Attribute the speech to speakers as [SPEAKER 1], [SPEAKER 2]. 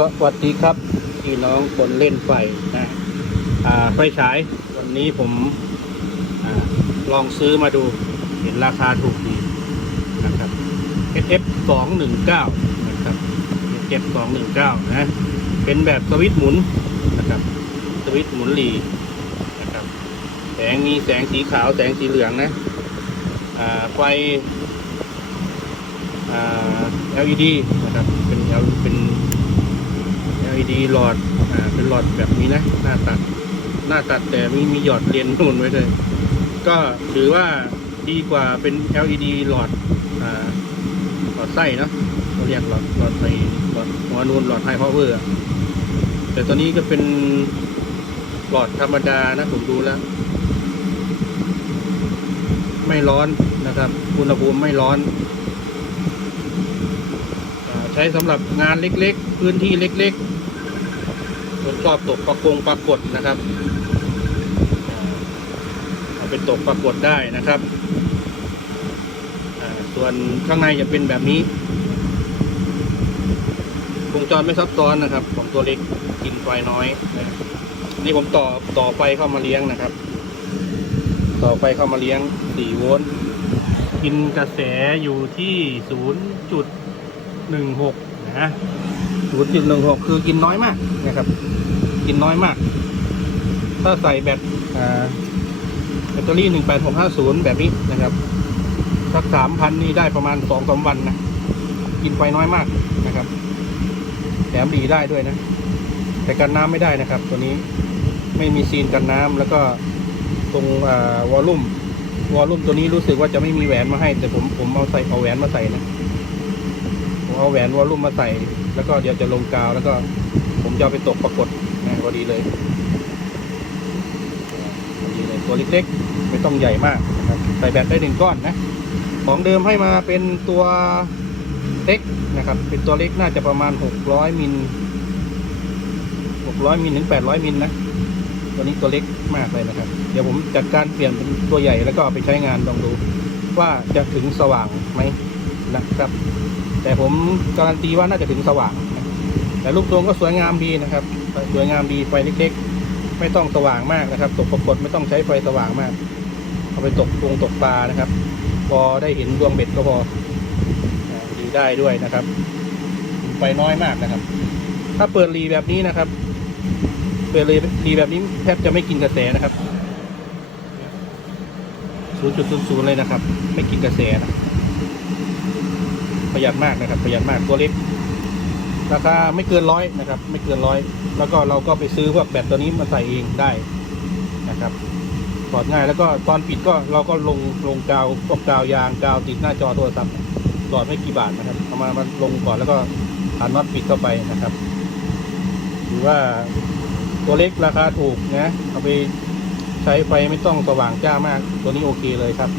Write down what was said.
[SPEAKER 1] สวัสดีครับพี่น้องคนเล่นไฟนะอ่าไฟฉายวันนี้ผมอลองซื้อมาดูเห็นราคาถูกดีนะครับ SF 2 1 9นะครับ SF 2 1 9นะเป็นแบบสวิตช์หมุนนะครับสวิตช์หมุนหลีนะครับแสงมีแสงสีขาวแสงสีเหลืองนะอ่าไฟอ่า LED นะครับเป็น L เป็น LED หลอดอ่าเป็นหลอดแบบนี้นะหน้าตัด หน้าตัดแต่มีมีหยอดเหรียญนุ่นไว้เลย ก็ถือว่าดีกว่าเป็น LED หลอดอ่าหลอดไส้เนาะเขาเรียกหลอดหลอดไฟหลอดหัวนูนหลอดไฮพาวเวอร์แต่ตอนนี้ก็เป็นหลอดธรรมดานะผมดูแล้ว ไม่ร้อนนะครับอุณหภูมิไม่ร้อนอใช้สำหรับงานเล็กๆ พื้นที่เล็ก ๆ ชอบตกปลากงปลากดนะครับเอาไปตกปลากดได้นะครับส่วนข้างในจะเป็นแบบนี้วงจรไม่ซับซ้อนนะครับ ของตัวเล็กกินไฟน้อยนะนี่ผมต่อต่อไฟเข้ามาเลี้ยงนะครับ ต่อไฟเข้ามาเลี้ยง4โวลต์กินกระแสอยู่ที่ 0.16 นะ 0.16 คือกินน้อยมากนะครับ กินน้อยมาก ถ้าใส่แบตแบตเตอรี่ 18650 แบบนี้นะครับสัก3,000นี่ได้ประมาณ2-3วันนะ กินไฟน้อยมากนะครับแถมดีได้ด้วยนะ แต่กันน้ำไม่ได้นะครับ ตัวนี้ไม่มีซีนกันน้ำแล้วก็ตรงวอลลุ่มวอลลุ่มตัวนี้รู้สึกว่าจะไม่มีแหวนมาให้ แต่ผมผมเอาใส่เอาแหวนมาใส่นะ ผมเอาแหวนวอลลุ่มมาใส่ แล้วก็เดี๋ยวจะลงกาว แล้วก็ผมจะไปตกปรากฏนะพอดีเลยพอดีเลยตัวเล็กๆ ไม่ต้องใหญ่มากนะครับใส่แบตได้หนึ่งก้อนนะ ของเดิมให้มาเป็นตัวเล็กนะครับ เป็นตัวเล็กน่าจะประมาณหกร้อยมิลหกร้อยมิลถึงแปดร้อยมิลนะตัวนี้ตัวเล็กมากเลยนะครับ เดี๋ยวผมจัดการเปลี่ยนเป็นตัวใหญ่แล้วก็ไปใช้งานลองดู ว่าจะถึงสว่างไหม นะครับ แต่ผมการันตีว่าน่าจะถึงสว่างนะแต่ลูกทรงก็สวยงามดีนะครับ สวยงามดีไฟเล็กๆ ไม่ต้องสว่างมากนะครับ ตกปรากฏไม่ต้องใช้ไฟสว่างมาก เอาไปตกปงตกปลานะครับ พอได้เห็นดวงเบ็ดก็พอดีได้ด้วยนะครับไฟน้อยมากนะครับ ถ้าเปิดรีแบบนี้นะครับ เปรีรีแบบนี้แทบจะไม่กินกระแสนะครับ0.00เลยนะครับ ไม่กินกระแสนะ ประหยัดมากนะครับ ประหยัดมากตัวเล็กราคาไม่เกินร้อยนะครับ ไม่เกินร้อยแล้วก็เราก็ไปซื้อพวกแบตตัวนี้มาใส่เองได้นะครับถอดง่ายแล้วก็ตอนปิดก็เราก็ลงลงกาวพวกกาวยางกาวติดหน้าจอโทรศัพท์หลอดไม่กี่บาทนะครับเอามามาลงก่อนแล้วก็หาน็อตปิดเข้าไปนะครับหรือว่าตัวเล็กราคาถูกนะเอาไปใช้ไฟไม่ต้องสว่างจ้ามาก ตัวนี้โอเคเลยครับ